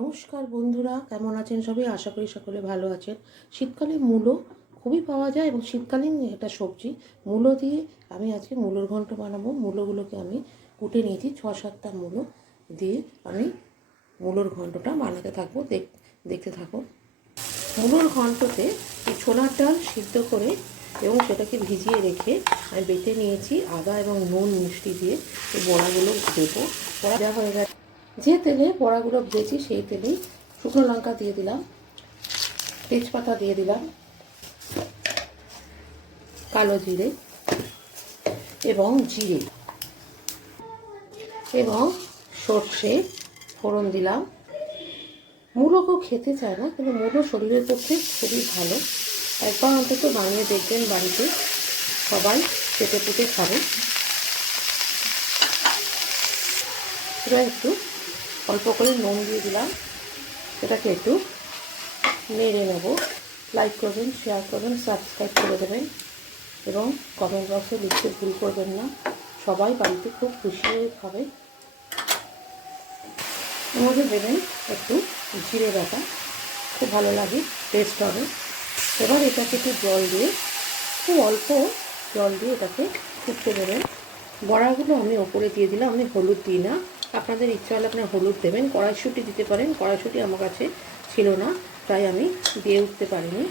নমস্কার বন্ধুরা, কেমন আছেন সবাই? আশা করি সকলে ভালো আছেন। শীতকালে মূলো খুবই পাওয়া যায় এবং শীতকালীন এটা সবজি, মূলো দিয়ে আমি আজকে মূলোর ঘন্ট বানাবো। মূলোগুলোকে আমি কুটে নিয়েছি, ছ সাতটা মূলো দিয়ে আমি মূলোর ঘন্টটা বানাতে থাকব। দেখ, দেখতে থাকো। মূলোর ঘন্টতে ছোলার ডাল সিদ্ধ করে এবং সেটাকে ভিজিয়ে রেখে আমি বেটে নিয়েছি আদা এবং নুন মিষ্টি দিয়ে। এই বড়াগুলো দেবো। বড়া হয়ে গেছে যে তেলে বড়াগুলো ভেজেছি, সেই তেলেই শুকনো লঙ্কা দিয়ে দিলাম, তেজপাতা দিয়ে দিলাম, কালো জিরে এবং জিরে এবং সর্ষে ফোড়ন দিলাম। মূলো কেউ খেতে চায় না, কিন্তু মূলো শরীরের পক্ষে খুবই ভালো। একবার অন্তত বানিয়ে দেখবেন বাড়িতে, সবাই চেটে পুটে খাবে। এবার একটু অল্প করে নুন দিয়ে দিলাম। এটাকে একটু নেড়ে নেব। লাইক করবেন শেয়ার করবেন সাবস্ক্রাইব করে দেবেন এবং কমেন্ট বক্সে লিখতে ভুল করবেন না। সবাই বাড়িতে খুব খুশি হয়ে খাবে। এর মধ্যে দেবেন একটু জিরে বাটা। খুব ভালো লাগে টেস্ট হবে। এবার এটাকে একটু জল দিয়ে, খুব অল্প জল দিয়ে এটাকে ফুটতে দেবেন। বড়াগুলো আমি ওপরে দিয়ে দিলাম, আমি হলুদ দিই না। আপনাদের ইচ্ছা হলে আপনার হলুদ দেবেন, কড়াইশুঁটি দিতে পারেন, কড়াইশুঁটি আমার কাছে ছিল না, তাই আমি দিয়ে উঠতে পারিনি।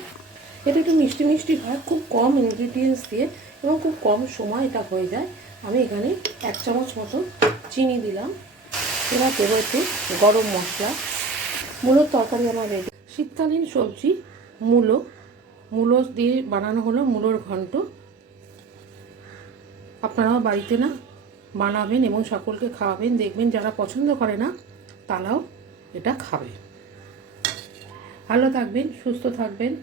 এটা একটু মিষ্টি মিষ্টি হয়, খুব কম ইনগ্রিডিয়েন্টস দিয়ে এবং খুব কম সময় এটা হয়ে যায়। আমি এখানে এক চামচ মতো চিনি দিলাম। এবার দেবো একটু গরম মশলা। মূলোর তরকারি আমার রেডি শীতকালীন সবজি, মূলো। মূলো দিয়ে বানানো হলো, মূলোর ঘন্ট। আপনারাও বাড়িতে না বানাবেন এবং সকলকে খাওয়াবেন, দেখবেন যারা পছন্দ করে না, তারাও এটা খাবে। ভালো থাকবেন, সুস্থ থাকবেন।